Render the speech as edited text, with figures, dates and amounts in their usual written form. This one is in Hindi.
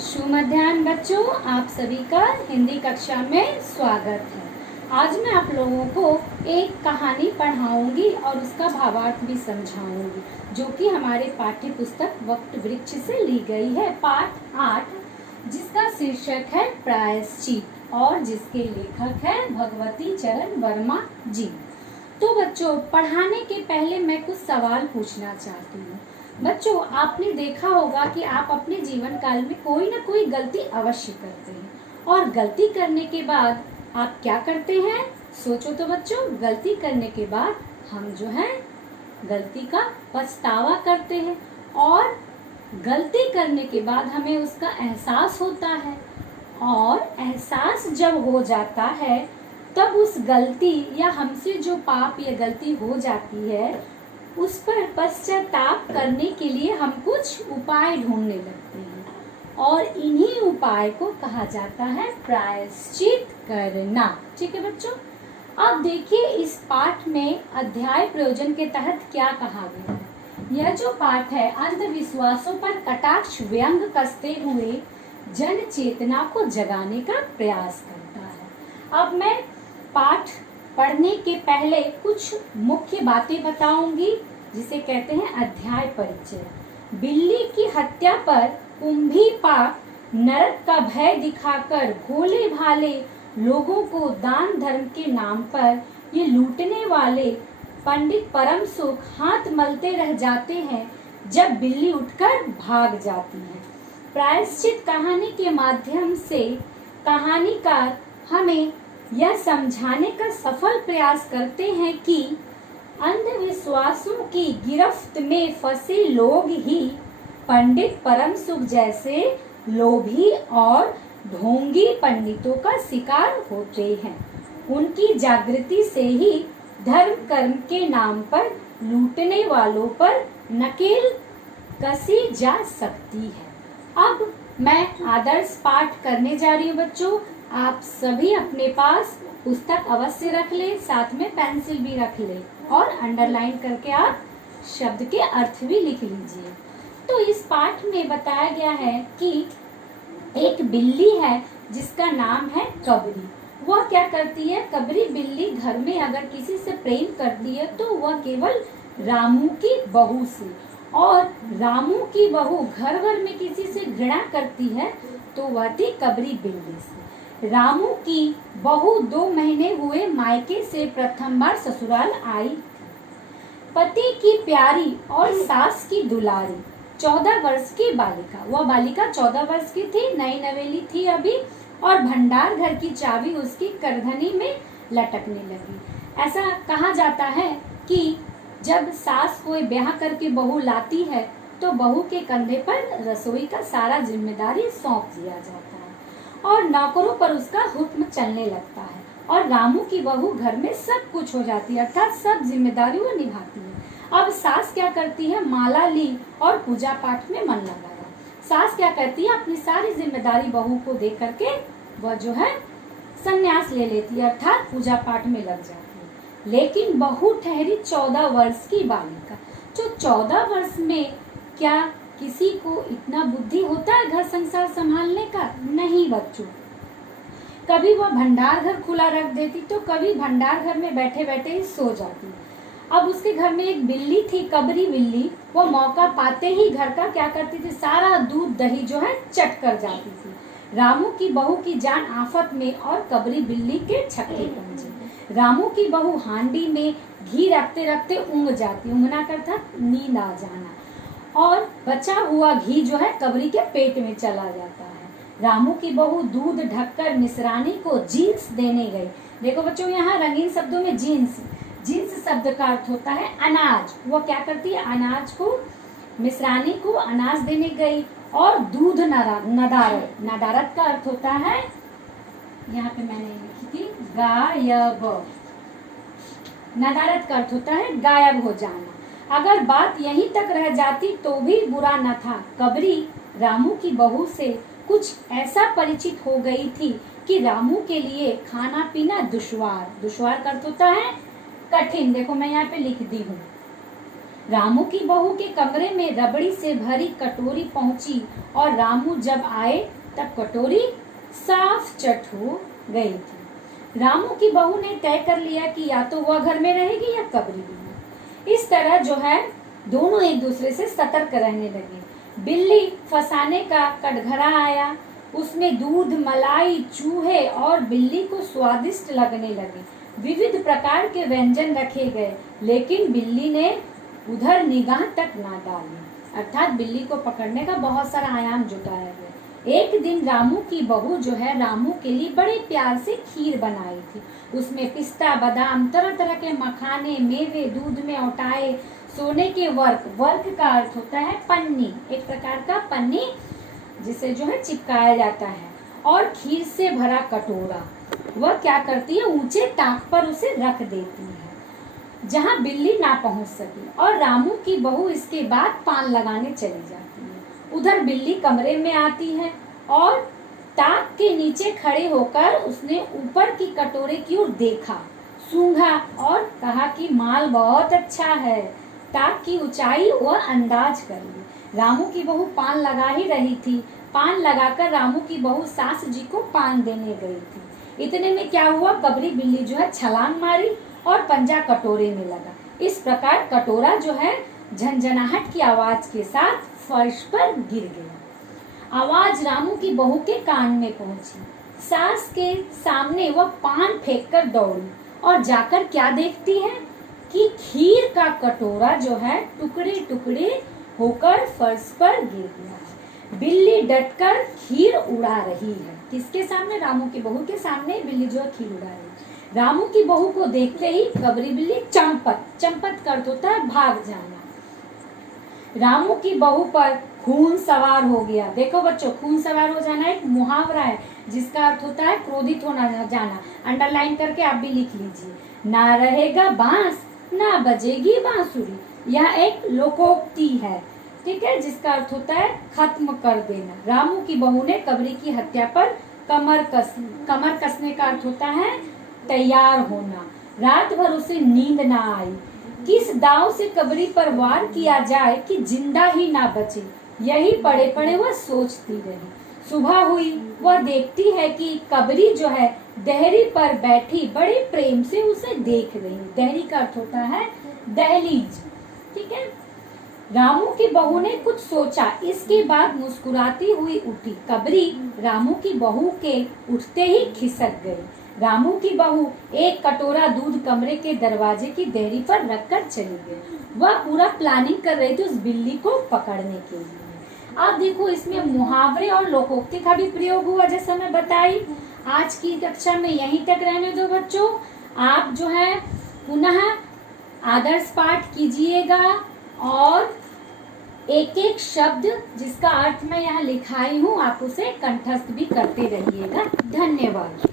सुमध्याह्न बच्चों, आप सभी का हिंदी कक्षा में स्वागत है। आज मैं आप लोगों को एक कहानी पढ़ाऊंगी और उसका भावार्थ भी समझाऊंगी, जो कि हमारे पाठ्य पुस्तक वक्त वृक्ष से ली गई है। पाठ 8, जिसका शीर्षक है प्रायश्चित और जिसके लेखक है भगवती चरण वर्मा जी। तो बच्चों, पढ़ाने के पहले मैं कुछ सवाल पूछना चाहती हूँ। बच्चों, आपने देखा होगा कि आप अपने जीवन काल में कोई ना कोई गलती अवश्य करते हैं, और गलती करने के बाद आप क्या करते हैं? सोचो तो बच्चों, गलती करने के बाद हम जो है गलती का पछतावा करते हैं, और गलती करने के बाद हमें उसका एहसास होता है, और एहसास जब हो जाता है तब उस गलती या हमसे जो पाप या गलती हो जाती है उस पर पश्चाताप करने के लिए हम कुछ उपाय ढूंढने लगते हैं, और इन्हीं उपाय को कहा जाता है प्रायश्चित करना। ठीक है बच्चों, अब देखिए इस पाठ में अध्याय प्रयोजन के तहत क्या कहा गया है। यह जो पाठ है अंधविश्वासों पर कटाक्ष व्यंग कसते हुए जन चेतना को जगाने का प्रयास करता है। अब मैं पाठ पढ़ने के पहले कुछ मुख्य बातें बताऊंगी, जिसे कहते हैं अध्याय परिचय। बिल्ली की हत्या पर कुंभीपाक नरक का भय दिखाकर भोले भाले लोगों को दान धर्म के नाम पर ये लूटने वाले पंडित परम सुख हाथ मलते रह जाते हैं जब बिल्ली उठकर भाग जाती है। प्रायश्चित कहानी के माध्यम से कहानीकार हमें यह समझाने का सफल प्रयास करते हैं कि अंधविश्वासों की गिरफ्त में फंसे लोग ही पंडित परम सुख जैसे लोभी और ढोंगी पंडितों का शिकार होते हैं। उनकी जागृति से ही धर्म कर्म के नाम पर लूटने वालों पर नकेल कसी जा सकती है। अब मैं आदर्श पाठ करने जा रही हूँ बच्चों। आप सभी अपने पास पुस्तक अवश्य रख ले, साथ में पेंसिल भी रख ले, और अंडरलाइन करके आप शब्द के अर्थ भी लिख लीजिए। तो इस पाठ में बताया गया है कि एक बिल्ली है जिसका नाम है कबरी। वह क्या करती है? कबरी बिल्ली घर में अगर किसी से प्रेम करती है तो वह केवल रामू की बहू से, और रामू की बहू घर भर में किसी से घृणा करती है तो वह थी कबरी बिल्ली से। रामू की बहू 2 महीने हुए मायके से प्रथम बार ससुराल आई। पति की प्यारी और सास की दुलारी 14 वर्ष की बालिका, वह बालिका 14 वर्ष की थी, नई नवेली थी अभी, और भंडार घर की चाबी उसकी करधनी में लटकने लगी। ऐसा कहा जाता है कि जब सास कोई ब्याह करके बहू लाती है तो बहू के कंधे पर रसोई का सारा जिम्मेदारी सौंप दिया जाता है और नौकरों पर उसका हुक्म चलने लगता है, और रामू की बहू घर में सब कुछ हो जाती है, अर्थात सब जिम्मेदारी वो निभाती है। अब सास क्या करती है? माला ली और पूजा पाठ में मन लगाया। सास क्या करती है? अपनी सारी जिम्मेदारी बहू को दे करके वह जो है संन्यास ले लेती है, अर्थात पूजा पाठ में लग जाती है। लेकिन बहू ठहरी 14 वर्ष की बालिका। जो 14 वर्ष में क्या किसी को इतना बुद्धि होता है घर संसार संभालने का? नहीं बच्चों। कभी वह भंडार घर खुला रख देती तो कभी भंडार घर में बैठे बैठे ही सो जाती। अब उसके घर में एक बिल्ली थी, कबरी बिल्ली। वो मौका पाते ही घर का क्या करती थी? सारा दूध दही जो है चट कर जाती थी। रामू की बहू की जान आफत में और कबरी बिल्ली के छक्के पंजे। रामू की बहू हांडी में घी रखते रखते ऊँघ जाती। ऊँघना करता नींद आ जाना, और बचा हुआ घी जो है कबरी के पेट में चला जाता है। रामू की बहू दूध ढककर मिश्रानी को जीन्स देने गई। देखो बच्चों, यहाँ रंगीन शब्दों में जीन्स शब्द का अर्थ होता है अनाज। वो क्या करती है? अनाज को, मिश्रानी को अनाज देने गई, और दूध नदारत का अर्थ होता है, यहाँ पे मैंने लिखी थी गायब। नदारत का अर्थ होता है गायब हो जाना। अगर बात यहीं तक रह जाती तो भी बुरा न था। कबरी रामू की बहू से कुछ ऐसा परिचित हो गई थी कि रामू के लिए खाना पीना दुश्वार का अर्थ होता है कठिन। देखो मैं यहाँ पे लिख दी हूँ। रामू की बहू के कमरे में रबड़ी से भरी कटोरी पहुंची और रामू जब आए तब कटोरी साफ चट हो गई थी। रामू की बहू ने तय कर लिया कि या तो वह घर में रहेगी या कबरी में। इस तरह जो है दोनों एक दूसरे से सतर्क रहने लगे। बिल्ली फंसाने का कटघरा आया, उसमें दूध, मलाई, चूहे और बिल्ली को स्वादिष्ट लगने लगे। विविध प्रकार के व्यंजन रखे गए, लेकिन बिल्ली ने उधर निगाह तक ना डाली। अर्थात बिल्ली को पकड़ने का बहुत सारा आयाम जुटाया गया। एक दिन रामू की बहू जो है रामू के लिए बड़े प्यार से खीर बनाई थी। उसमें पिस्ता, बादाम, तरह तरह के मखाने, मेवे, दूध में औटाए सोने के वर्क का अर्थ होता है पन्नी, एक प्रकार का पन्नी जिसे जो है चिपकाया जाता है, और खीर से भरा कटोरा वह क्या करती है, ऊंचे ताक पर उसे रख देती है जहां बिल्ली ना पहुंच सके, और रामू की बहू इसके बाद पान लगाने चली जाती है। उधर बिल्ली कमरे में आती है और ताक के नीचे खड़े होकर उसने ऊपर की कटोरे की ओर देखा, सूंघा और कहा कि माल बहुत अच्छा है। ताक की ऊंचाई वह अंदाज कर ली। रामू की बहू पान लगा ही रही थी। पान लगाकर रामू की बहू सास जी को पान देने गई थी। इतने में क्या हुआ, कबरी बिल्ली जो है छलांग मारी और पंजा कटोरे में लगा। इस प्रकार कटोरा जो है झंझनाहट की आवाज के साथ फर्श पर गिर गया। आवाज रामू की बहू के कान में पहुंची। सास के सामने वह पान फेंककर दौड़ी और जाकर क्या देखती है कि खीर का कटोरा जो है टुकड़े टुकड़े होकर फर्श पर गिर गया। बिल्ली डटकर खीर उड़ा रही है। किसके सामने? रामू की बहू के सामने बिल्ली जो है खीर उड़ा रही है। रामू की बहू को देखते ही कबरी बिल्ली चंपत कर होता है भाग जाना। रामू की बहू पर खून सवार हो गया। देखो बच्चों, खून सवार हो जाना एक मुहावरा है जिसका अर्थ होता है क्रोधित होना जाना। अंडरलाइन करके आप भी लिख लीजिए। ना रहेगा बांस ना बजेगी बांसुरी, यह एक लोकोक्ति है, ठीक है, जिसका अर्थ होता है खत्म कर देना। रामू की बहू ने कबरी की हत्या पर कमर कसने का अर्थ होता है तैयार होना। रात भर उसे नींद ना आई। किस दाव से कबरी पर वार किया जाए कि जिंदा ही ना बचे, यही पड़े पड़े वह सोचती रही। सुबह हुई, वह देखती है कि कबरी जो है देहरी पर बैठी बड़े प्रेम से उसे देख रही। देहरी का अर्थ होता है दहलीज, ठीक है। रामू की बहू ने कुछ सोचा, इसके बाद मुस्कुराती हुई उठी। कबरी रामू की बहू के उठते ही खिसक गई। रामू की बहू एक कटोरा दूध कमरे के दरवाजे की देहरी पर रखकर चली गई। वह पूरा प्लानिंग कर रही थी उस बिल्ली को पकड़ने के लिए। आप देखो, इसमें मुहावरे और लोकोक्ति का भी प्रयोग हुआ जैसा मैं बताई। आज की कक्षा में यहीं तक रहने दो बच्चों। आप जो है पुनः आदर्श पाठ कीजिएगा और एक एक शब्द जिसका अर्थ मैं यहाँ लिखाई हूँ आप उसे कंठस्थ भी करते रहिएगा। धन्यवाद।